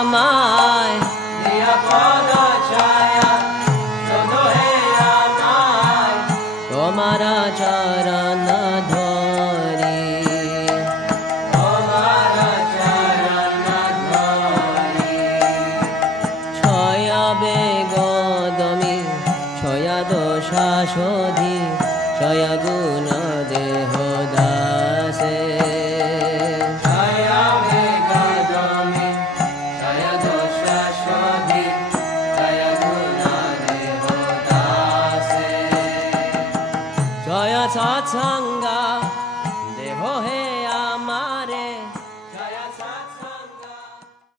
আমায় নিরাপদ ছায়া শোধো হে আমায় তোমার চরণ ধরি তোমার চরণ ধরি ছয়া বেগদমি ছয়া দোষা শোধি ছয়া গুণ দেহ দাসে ছয়া বেগদমি ছয়া দোষ শোধি ছয়া গুণ দেহ দাসে ছয়া সৎসঙ্গ